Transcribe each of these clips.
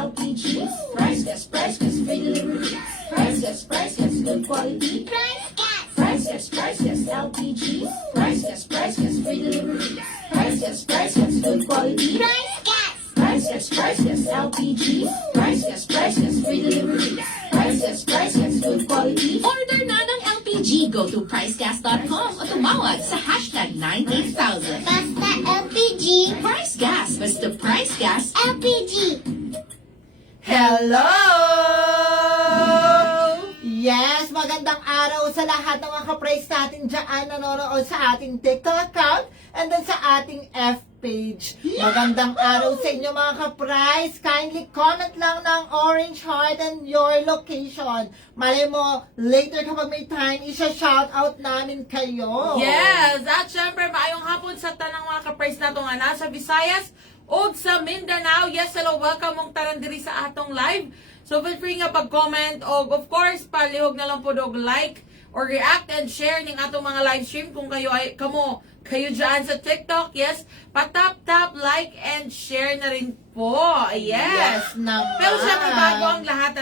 LPG. Price gas, free delivery. Price gas, good quality. Price gas, LPG. Price gas, free delivery. Price gas, good quality. Price gas, LPG. Price gas, free delivery. Price gas, good quality. Order na ng LPG. Go to pricegas.com o tumawag sa hashtag 98000. Basta LPG. Price Gas. Basta Price Gas. LPG. Hello! Yes, magandang araw sa lahat ng mga ka-praise natin dyan nanonood sa ating TikTok account and then sa ating F page. Magandang araw sa inyo mga ka-price. Kindly comment lang ng orange heart and your location. Malay mo, later kapag may time, isa-shoutout namin kayo. Yes! At syempre, maayong hapon sa tanang mga ka-praise na ito nga nasa Visayas o sa Mindanao. Yes, hello, welcome mong tarandiri sa atong live. So, feel free nga pag-comment o of course, palihog na lang po dog like or react and share ng atong mga live stream kung kayo kayo dyan sa TikTok. Yes, patap, like, and share na rin po. Yes! Naman. Pero syempre, bago ang lahat,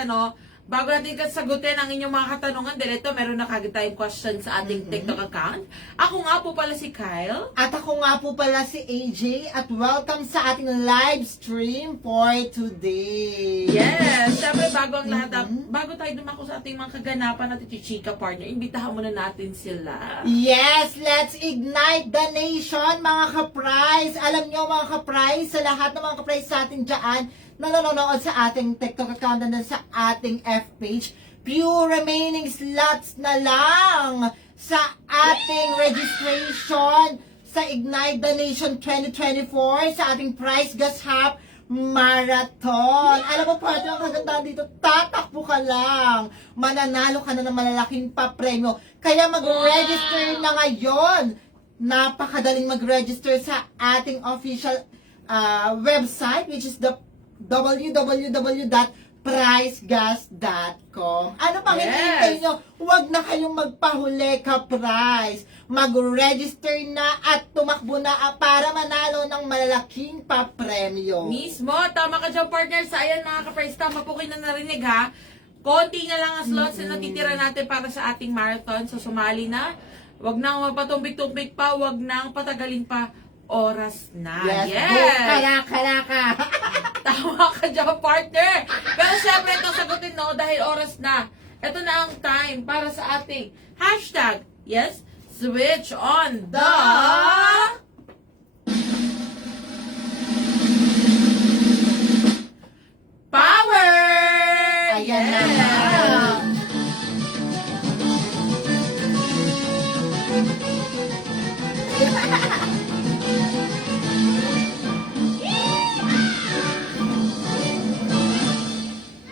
bago natin sagutin ang inyong mga katanungan, dito meron na kagad tayong question sa ating TikTok account. Ako nga po pala si Kyle. At ako nga po pala si AJ at welcome sa ating live stream for today. Yes! Siyempre, bago ang lahat, bago tayo dumako sa ating mga kaganapan at chichika partner, imbitahan muna natin sila. Yes, let's ignite the nation, mga ka-prize. Alam nyo, mga ka-prize, sa lahat ng mga ka-prize sa atin dyan, na nanonood sa ating TikTok account and sa ating F page, few remaining slots na lang sa ating registration sa Ignite the Nation 2024 sa ating Price Gas Hub Marathon. Alam mo, partner, ang kagandahan dito, tatakbo ka lang. Mananalo ka na ng malalaking papremyo. Kaya mag-register na ngayon. Napakadaling mag-register sa ating official website, which is the www.pricegas.com. Ano pang hinihintay nyo? Huwag na kayong magpahuli ka-price. Mag-register na at tumakbo na para manalo ng malalaking papremyo. Mismo, tama ka dyan partners. Ayan mga ka-price, tama po kayo na narinig ha. Konti na lang ang slots na natitira natin para sa ating marathon. So sumali na. Huwag nang magpatumbik-tumbik pa. Huwag nang patagalin pa. Oras na. Yes! Kalaka! Tama ka dyan, partner. Pero syempre, ito sagutin no, dahil oras na. Ito na ang time para sa ating hashtag, yes, switch on the power! Ayan na.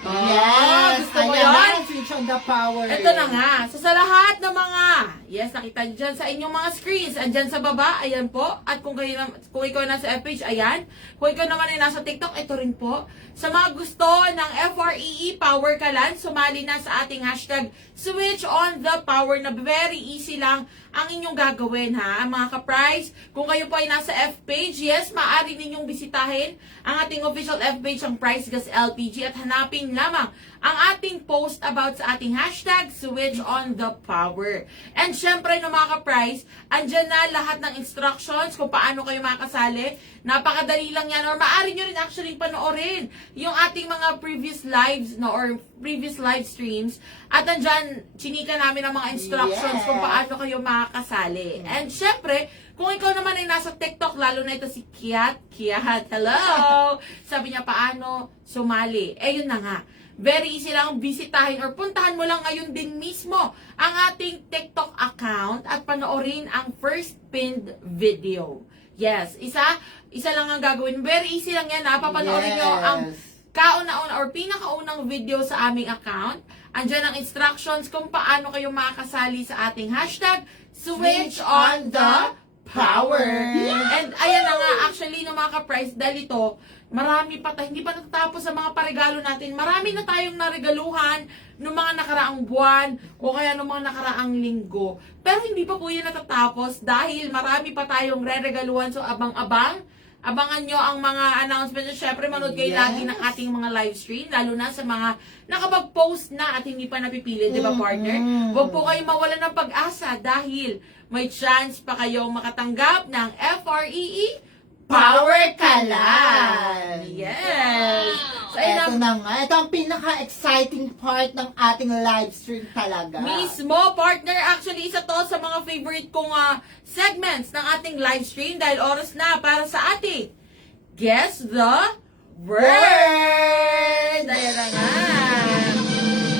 Yes! Gusto mo Ayan yun? na, switch on the power. Ito na nga. So, sa lahat ng mga, yes, nakita nyo dyan sa inyong mga screens, andyan sa baba, ayan po. At kung ikaw nasa FPage, ayan. Kung ikaw naman ay nasa TikTok, ito rin po. Sa mga gusto ng FREE Power Kalan, sumali na sa ating hashtag switch on the power na very easy lang ang inyong gagawin ha, mga ka-prize. Kung kayo po ay nasa F-page, yes, maaari ninyong bisitahin ang ating official F-page, ang Price Gas LPG, at hanapin lamang ang ating post about sa ating hashtag switch on the power. And syempre, no, mga ka-prize, andyan na lahat ng instructions kung paano kayo makasali. Napakadali lang yan, or maaari nyo rin actually panoorin yung ating mga previous lives, no, or previous live streams. At andyan, chinika namin ang mga instructions kung paano kayo makakasali. And syempre, kung ikaw naman ay nasa TikTok, lalo na ito si Kiat, hello! Sabi niya, paano sumali? Eh, yun na nga. Very easy lang bisitahin or puntahan mo lang ngayon din mismo ang ating TikTok account at panoorin ang first pinned video. Yes, isa lang ang gagawin. Very easy lang yan ha. Papanoorin nyo ang kauna-una or pinakaunang video sa aming account. Andyan ang instructions kung paano kayo makakasali sa ating hashtag switch on the power. And ayan na nga, actually, no, mga ka-price, dahil ito, marami pa tayo, hindi pa natatapos sa mga paregalo natin. Marami na tayong naregaluhan noong mga nakaraang buwan o kaya noong mga nakaraang linggo. Pero hindi pa po yan natatapos dahil marami pa tayong re-regaluhan. So, abang-abang Abangan nyo ang mga announcements. Syempre, manood kayo Yes. lagi ng ating mga live stream, lalo na sa mga nakapag-post na at hindi pa napipili, di ba, partner? Huwag po kayo mawalan ng pag-asa dahil may chance pa kayong makatanggap ng FREE Power Kalan! Yes! So, ayun Ito ang na nga. Ito ang pinaka-exciting part ng ating live stream talaga. mismo, partner. Actually, isa to sa mga favorite kong segments ng ating live stream dahil oras na para sa ating Guess the Word! Ayan na nga.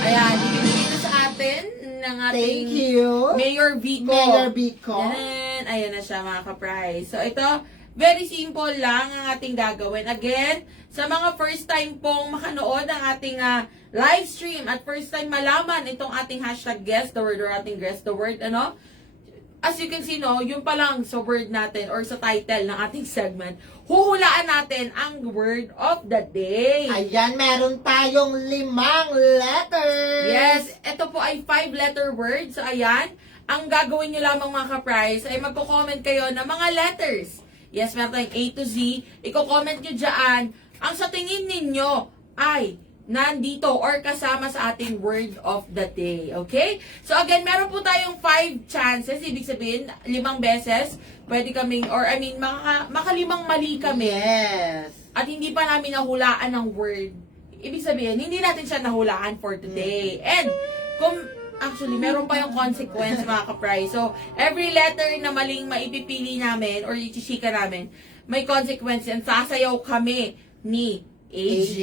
Ayan, ibibigay na sa atin ng ating Thank you. Mayor Vico. Mayor Vico. Yan. Ayan na siya, mga ka-prize. So, ito, very simple lang ang ating gagawin. Again, sa mga first time pong makanood ng ating live stream at first time malaman itong ating hashtag Guess the Word or ating Guess the Word, ano? As you can see, no, yung pa lang sa word natin or sa title ng ating segment, huhulaan natin ang word of the day. Ayan, meron tayong 5 letters. Yes, ito po ay 5-letter word. So, ayan, ang gagawin nyo lamang mga ka-prize ay magko-comment kayo ng mga letters. Yes, meron tayong A to Z. Iko-comment nyo dyan ang sa tingin ninyo ay nandito or kasama sa ating word of the day. Okay? So, again, meron po tayong 5 chances. Ibig sabihin, 5 beses. Pwede kaming, or I mean, makalimang mali kami. Yes. At hindi pa namin nahulaan ng word. Ibig sabihin, hindi natin siya nahulaan for today. And, actually, meron pa yung consequence, mga ka-prize. So, every letter na maling maipipili namin or ichishika namin, may consequence yan. Sasayaw kami ni AJ.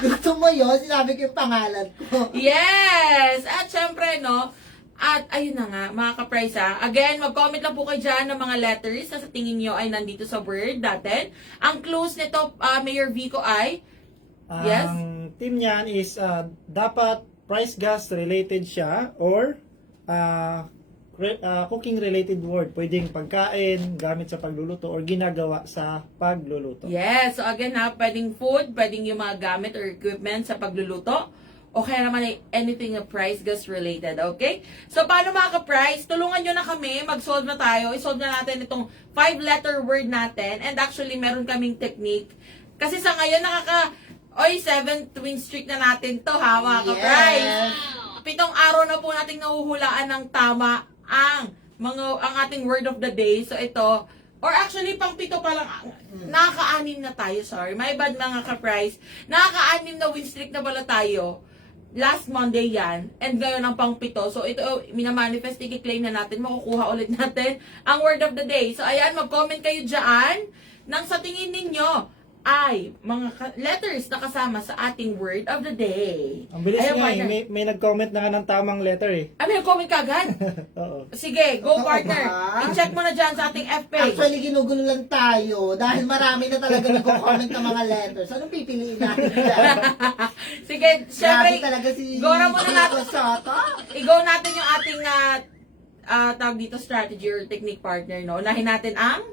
Gusto mo yun? Sinabi ko yung pangalan ko. Yes! At syempre, no, at ayun na nga, mga ka-prize again, mag-comment lang po kayo dyan ng mga letters na sa tingin nyo ay nandito sa word natin. Ang clues nito, Mayor Vico, ay, yes? Ang team niyan is dapat price gas related siya or cooking related word. Pwedeng pagkain, gamit sa pagluluto or ginagawa sa pagluluto. Yes, so again pwedeng food, pwedeng yung mga gamit or equipment sa pagluluto, o kaya naman ay anything na price gas related, okay? So, paano mga ka-price? Tulungan nyo na kami, mag-solve na tayo, isolve na natin itong 5-letter word natin, and actually, meron kaming technique. Kasi sa ngayon, 7th win streak na natin to, ha, mga ka-price? 7 araw na po nating nahuhulaan ng tama ang ating word of the day. So ito, or actually pang 7 pa lang, nakaka-6 na tayo, sorry. My bad mga ka-prize. Nakaka-6 na win streak na pala tayo. Last Monday yan. And ngayon ang pang 7. So ito, minamanifest, i-claim na natin, makukuha ulit natin ang word of the day. So ayan, mag-comment kayo dyan nang sa tingin ninyo ay mga letters na kasama sa ating word of the day. Ang bilis Ayun, nga partner. may nag-comment na nga ng tamang letter eh. May comment ka agad? Oo. Sige, go Oo partner. ba? I-check mo na dyan sa ating F-page. Actually, ginugulo lang tayo dahil marami na talaga nagko-comment ng mga letters. Anong pipiliin natin dyan? Sige, syempre, Grabe talaga si gora muna natin. Chico Soto. I-go natin yung ating tawag dito strategy or technique partner, no? Unahin natin ang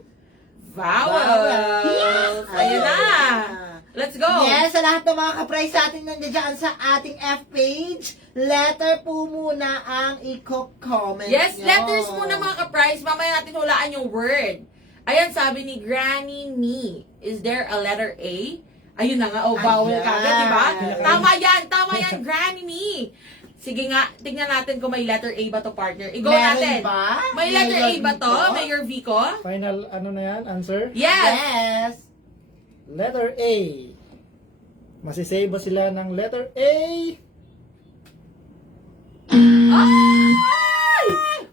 vowels. Ayun na. Let's go. Yes, sa lahat ng mga ka-prize natin nandiyan sa ating F-page, letter po muna ang i-comment Yes, nyo. letters muna mga ka-prize. Mamaya natin hulaan yung word. Ayan, sabi ni Granny Me. Is there a letter A? Ayun na nga, vowel Ayan. ka agad, diba? Tama yan, Granny Me. Sige nga, tingnan natin kung may letter A ba to, partner. I-go Meron natin. ba? May letter A Mayor ba to, Vico? Mayor Vico? Final na yan, answer? Yes! Yes. Letter A. Masisave ba sila ng letter A? Ay!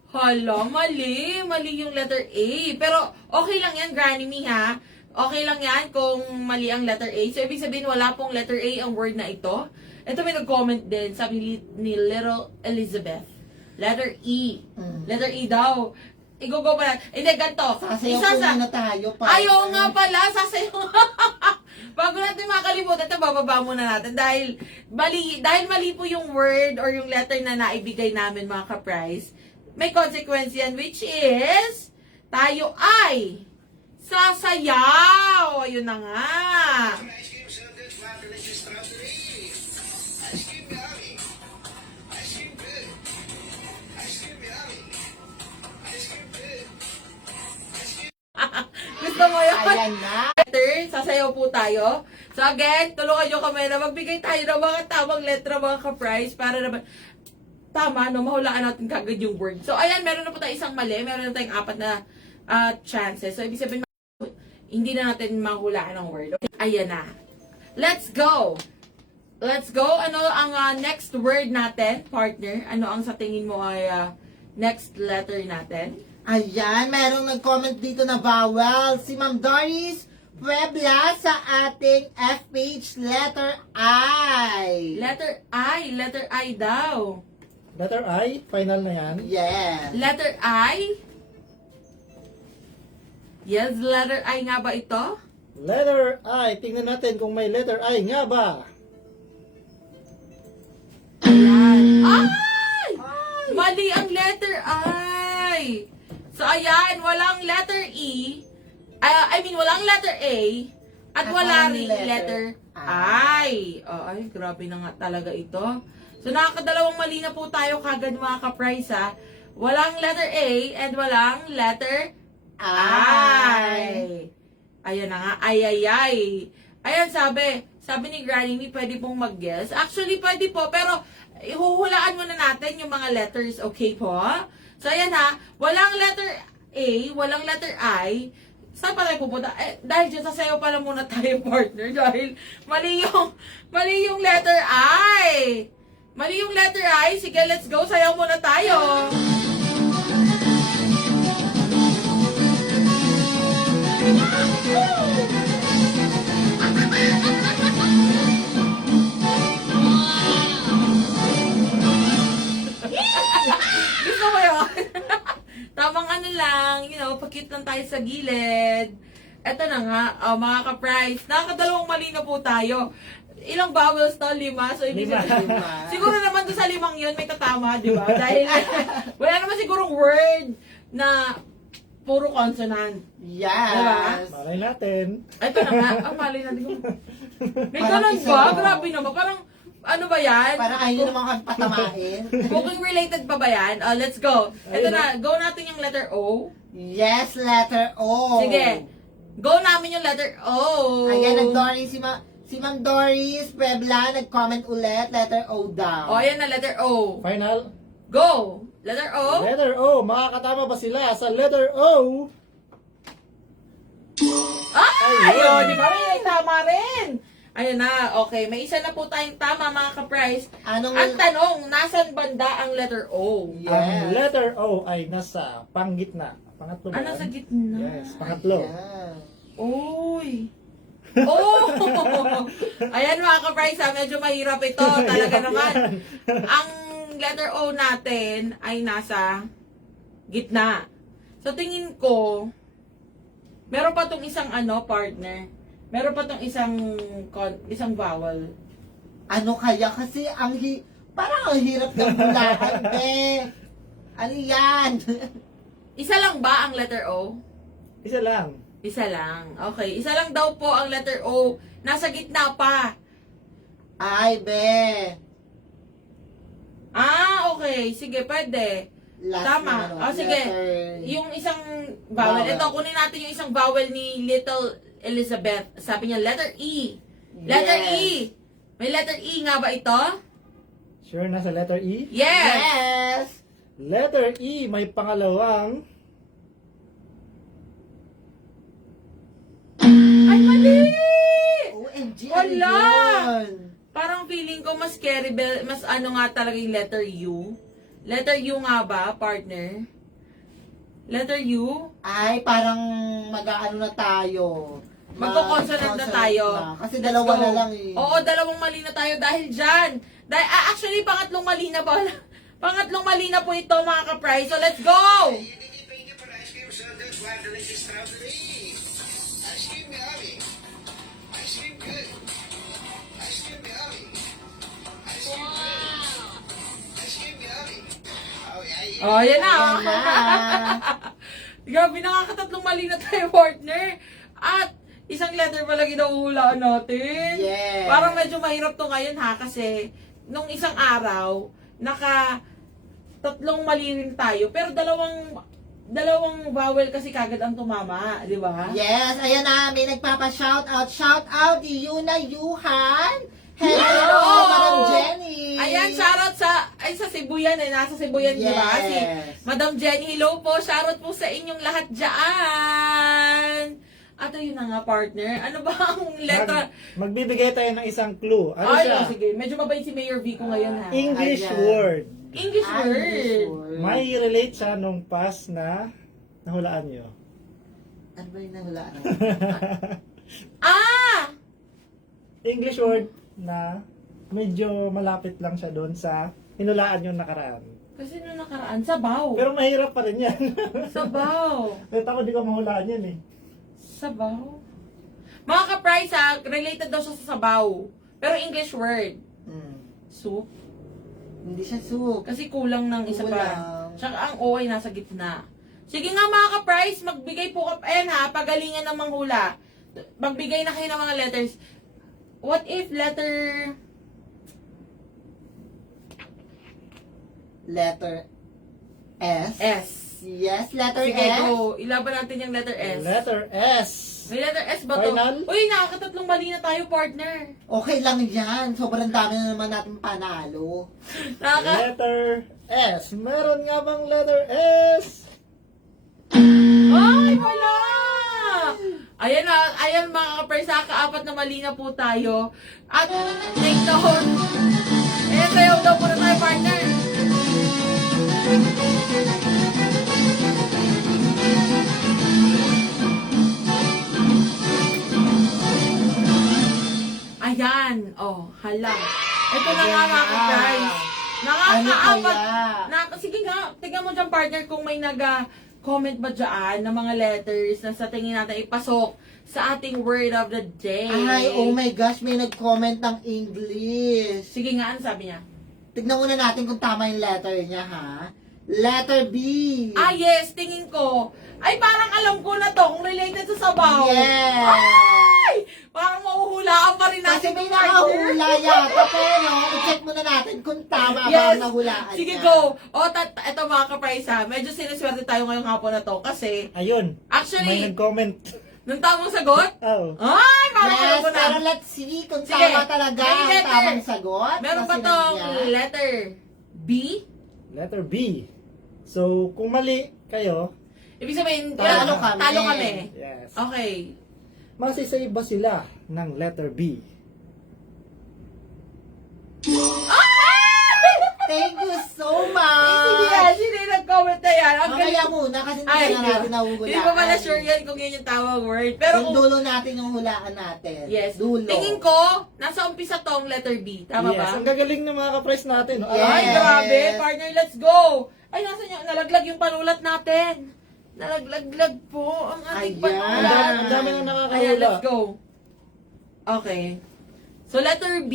Hala, mali. Mali yung letter A. Pero okay lang yan, Granny Me, ha? Okay lang yan kung mali ang letter A. So, ibig sabihin, wala pong letter A ang word na ito. Ito may nag-comment din, sabi ni Little Elizabeth. Letter E. Letter E daw. Igugo pa. Hindi, ganito. Sasayaw po muna tayo. Ayaw nga pala, sasayaw. Bago natin makalimutan, ito bababa muna natin. Dahil mali po yung word or yung letter na naibigay namin, mga ka-prize, may consequence yan, which is, tayo ay sasayaw. Ayun na nga. Ice cream so good, wow, delicious strawberry. Ice cream yummy. Ice cream good. Ice cream yummy. Ice cream good. Ice cream tayo. So again, tulungan nyo kami na magbigay tayo ng mga tamang letra mga ka-prize para naman tama, no, mahulaan natin kagad yung word. So ayan, meron na po tayo isang mali, meron na tayong 4 na chances. So ibig sabihin, hindi na natin mahulaan ang word. Okay? Ayan na. Let's go! Let's go. Ano ang next word natin, partner? Ano ang sa tingin mo ay next letter natin? Ayan, merong nag-comment dito na vowel. Si Ma'am Doris Puebla sa ating F-page letter I. Letter I daw. Letter I, final na yan. Yes. Letter I? Yes, letter I nga ba ito? Letter I, tingnan natin kung may letter I nga ba. Ayan. Ay! Mali ang letter I. So, ayan, walang letter E. Walang letter A. At wala rin letter I. Oh, ay, grabe na nga talaga ito. So, nakakadalawang mali na po tayo kagad mga ka-prize, ha. Walang letter A and walang letter I. Ayan na nga, ay. Ayan, sabi ni Granny, hindi pwede pong mag-guess. Actually, pwede po, pero ihuhulaan muna natin yung mga letters, okay po? So, ayan ha, walang letter A, walang letter I. Saan pa tayo pupunta? Dahil dyan, sasayaw pala muna tayo, partner, dahil mali yung letter I. Mali yung letter I. Sige, let's go, sayaw muna tayo. Gusto mo yun? Tamang ano lang, pakit lang tayo sa gilid. Eto na nga, mga ka-prize. Nakakadalawang mali na po tayo. Ilang vowels to? 5? So, ibig sabihin, siguro naman doon sa 5 yun, may tatama, di ba? Dahil wala naman sigurong word na puro consonant. Yes. Malay natin. Ito na nga, mali natin kung... May ganun ba? Grabe naman. Parang, ano ba yan? Parang ayaw naman kang patamain. Cooking related pa ba yan? Let's go. Ito na, go natin yung letter O. Yes, letter O. Sige. Go namin yung letter O. Ayan, nag-Doris si Ma'am Doris Puebla, nag-comment ulit, letter O daw. O, ayan na, letter O. Final. Go! Letter O. Letter O, makakatama ba sila sa letter O? Ayun, di ba? May tama rin. Ayun na, okay. May isa na po tayong tama, mga ka-prize. Anong... Ang tanong, nasan banda ang letter O? Ang Yes. letter O ay nasa panggitna. Pangatlo ba Ano yan? sa gitna? Yes, pangatlo. Ayan. Uy! Oh! Ayan mga ka-prize, medyo mahirap ito. Talaga naman. Ang letter O natin ay nasa gitna. So tingin ko, meron pa tong isang partner. Meron pa tong isang vowel. Ano kaya? Kasi parang ang hirap ng bulahan, Ano yan? Isa lang ba ang letter O? Isa lang. Isa lang. Okay. Isa lang daw po ang letter O. Nasa gitna pa. Ay, Okay. Sige, pwede. Last Tama. na, ano, Sige. letter- Yung isang vowel. Vowel. Ito, kunin natin yung isang vowel ni Little Elizabeth. Sabi niya, letter E. Letter Yes. E. May letter E nga ba ito? Sure, nasa letter E? Yes. Yes! Letter E, may pangalawang Ay, mali! OMG, Wala! ano yun? Parang feeling ko mas scary, mas ano nga talaga yung letter U. Letter U nga ba, partner? Letter U? Ay, parang mag-aano na tayo. Magko-consonant na tayo. Kasi Let's dalawa go. na lang eh. Oo, dalawang mali na tayo dahil dyan. Actually, pangatlong mali na ba? Pangatlong mali na po ito, mga ka-prize. So, let's go! Pinipinga para ice cream sundae, wild delicious strawberry. Ice cream yummy. Ice cream good. Ice cream yummy. Ice cream good. Ice cream yummy. Oh, yeah. Oh, yan na. Ayan na. Grabe, nakakatatlong mali na tayo, partner. At isang letter pala ginauhulaan natin. Yes. Parang medyo mahirap to ngayon ha, kasi nung isang araw, tatlong mali rin tayo, pero dalawang dalawang vowel kasi kagad ang tumama, di ba? Yes, ayan na, may nagpapa-shoutout. Shoutout, Yuna Yuhan. Hello, Madam Jenny. Ayan, shoutout sa Cebu yan eh. Nasa Cebu yan, di ba? Si Yes. Madam Jenny, hello po. Shoutout po sa inyong lahat dyan. At ayun na nga, partner. Ano ba ang letra? Magbibigay tayo ng isang clue. Ano Ay, siya? oh, sige. Medyo mabait si Mayor Vico ngayon, ha? English Ayan. word. English word. May relate siya nung past na nahulaan nyo. Ano ba yung nahulaan? Ah! English word na medyo malapit lang siya doon sa hinulaan yung nakaraan. Kasi nung nakaraan, sabaw. Pero mahirap pa rin yan. Sabaw. Kahit ako di ko mahulaan yan eh. Sabaw. Mga ka-price, ha? Related daw siya sa sabaw. Pero English word. Soup. Hindi siya soup. Kasi kulang ng isa pa. Kulang. Tsaka ang O ay nasa gitna. Sige nga mga ka-price, magbigay po ka. Ayan ha, pagalingan ng manghula. Magbigay na kayo ng mga letters. What if letter... Letter S. S? Yes, letter Sige, S. go. Ilaban natin yung letter S. Letter S. May letter S ba to? Final? Uy, nakakatatlong mali na tayo, partner. Okay lang yan. Sobrang dami na naman natin panalo. Letter S. Meron nga bang letter S? Ay, wala! Ayan na, ayan mga ka-price, kaapat na mali na po tayo. At, take note. Ayan, sayaw daw po na tayo, partner. Ayan, oh, hala. Ito na nga mga ka-price. Nakakaapat. Sige nga, tignan mo dyan, partner, kung may comment ba dyan ng mga letters na sa tingin natin ipasok sa ating word of the day. Ay, oh my gosh, may nag-comment ng English. Sige nga, ano sabi niya? Tignan muna natin kung tama yung letter niya, ha? Letter B. Ah, yes, tingin ko. Ay, parang alam ko na to, kung related sa sabaw. Yes. Ay! Parang mahuhulaan pa rin Kasi natin. may yung partner. nakahula yata, pero i-check muna natin kung tama ba Yes. ang nahulaan Sige, niya. go. O, eto mga ka-price ha. Medyo siniswerte tayo ngayong hapon na to. Kasi, Ayun. May actually, nag-comment. nung tamang sagot, Oh. ay, parang alam Yes, ko na. pero let's see kung Sige. tama talaga May ang letter. tamang sagot. Meron na pa sinabi tong niya. letter B. Letter B. So, kung mali kayo, Ibig sabihin, Talo kami. Talo kami. yes. Okay. Masisave ba sila ng letter B? Thank you so Sige much. yan, sino yung nag-comment na yan? Ang Mamaya galing. muna kasi hindi Ay, na natin nahuhulaan. hindi pa pala sure yan kung yun yung tawag word. Pero Yung kung, dulo natin yung hulaan natin. yes, Dulo. tingin ko, nasa umpisa tong letter B. Tama yes. ba? Ang gagaling ng mga ka-price natin. No? Yes. Ay, grabe. Partner, let's go. Ay, nasa niya, nalaglag yung panulat natin. Nalaglag po ang ating Ayan. panulat. Ang dami na nakakahula. Ayan, let's go. Okay. So, letter B.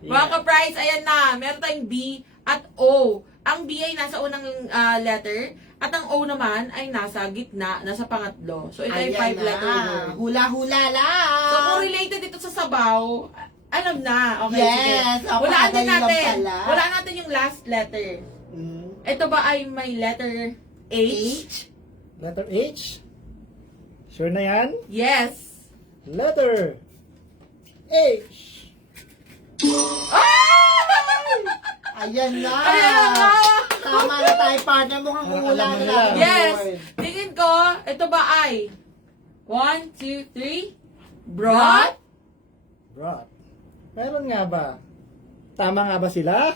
Mga Yeah. ka-price, ayan na. Meron tayong B at O. Ang B ay nasa unang letter at ang O naman ay nasa gitna, nasa pangatlo. So, ito ay Ayan 5-letter na. word. Hula-hula lang. So, kung related ito sa sabaw, alam na. Okay, Yes, sige. Walaan din napakadali lang natin. pala. Walaan natin yung last letter. Mm. Ito ba ay may letter H? Letter H. Sure na yan? Yes. Letter H. Ayan na. Ayan na. Tama na tayo, partner. Mukhang hula na natin. Yes. yung word. Tingin ko, ito ba ay 1, 2, 3, brought? Brought. Meron nga ba? Tama nga ba sila?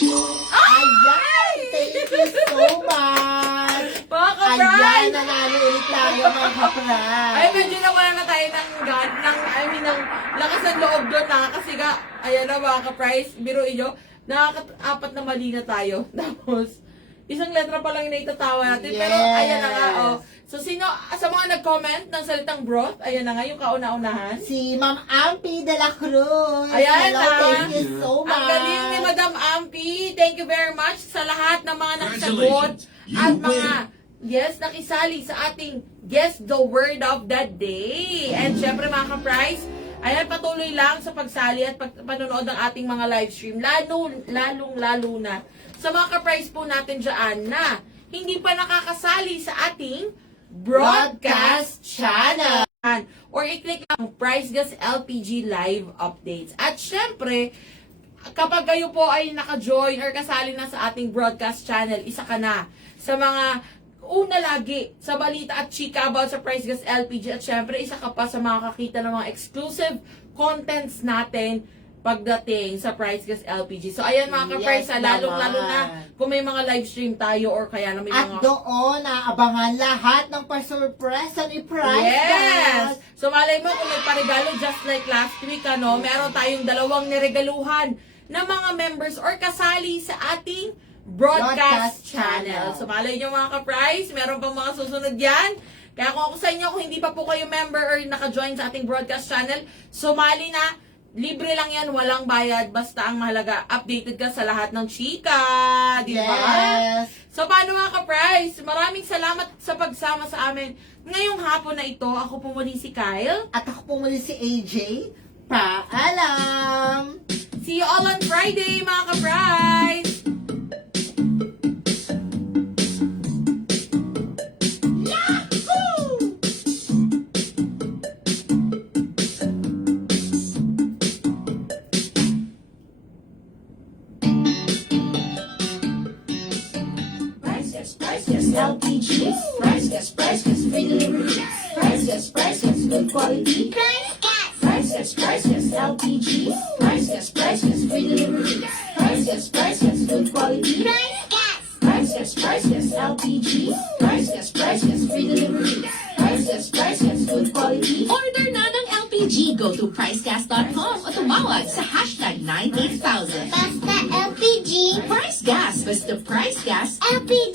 Ayan! Thank you so much! Mga Ayan, ka-prize! nanalo ulit tayo mga kapray. Ay, medyo nawalan na tayo ng ng lakas ng loob doon na kasi ayan na mga ka-prize, biruin nyo, nakaka-apat na mali na tayo. Tapos, isang letra pa lang yung naitatawa natin. Pero, Yes. ayan na nga, oh. So, sino, sa mga nag-comment ng salitang broth, ayan na nga, yung kauna-unahan. Si Ma'am Ampi de la Cruz. Ayan Hello, na. thank you so much. Ang galing ni Madam Ampi. Thank you very much sa lahat ng mga nagsagot at mga nakisali sa ating Guess the Word of the Day. And syempre mga ka-prize, ayan, patuloy lang sa pagsali at panonood ng ating mga live stream. Lalong-lalo na sa mga ka-prize po natin dyan na hindi pa nakakasali sa ating broadcast channel. Or i-click ang Price Gas LPG live updates. At syempre, kapag kayo po ay naka-join or kasali na sa ating broadcast channel, isa ka na sa mga una lagi sa balita at chika about sa Price Gas LPG. At syempre, isa ka pa sa mga kakita ng mga exclusive contents natin pagdating sa Price Gas LPG. So, ayan mga ka-price, Yes, lalong-lalo naman. na kung may mga live stream tayo or kaya na may At mga... doon, naabangan lahat ng pasurpresa ni Price Yes! Gas. So, malay mo kung may parigalo just like last week, meron tayong 2 niregaluhan na mga members or kasali sa ating broadcast channel. So, malay nyo mga ka-price, meron pang mga susunod yan. Kaya kung ako sa inyo, kung hindi pa po kayo member or naka-join sa ating broadcast channel, sumali na. Libre lang yan, walang bayad. Basta ang mahalaga, updated ka sa lahat ng chika. Di ba? Yes. So, paano mga ka-price? Maraming salamat sa pagsama sa amin. Ngayong hapon na ito, ako po muli si Kyle. At ako po muli si AJ. Paalam! See you all on Friday, mga ka-price! Price Gas LPG. Price Gas, free delivery. Price Gas, good quality. Price Gas LPG. Price Gas, free delivery. Price Gas, good quality. Price Gas LPG. Price Gas, free delivery. Price Gas, good quality. Order na ng LPG. Go to pricegas.com o tumawag sa hashtag 98000. Basta LPG. Price Gas. Basta Price Gas. LPG.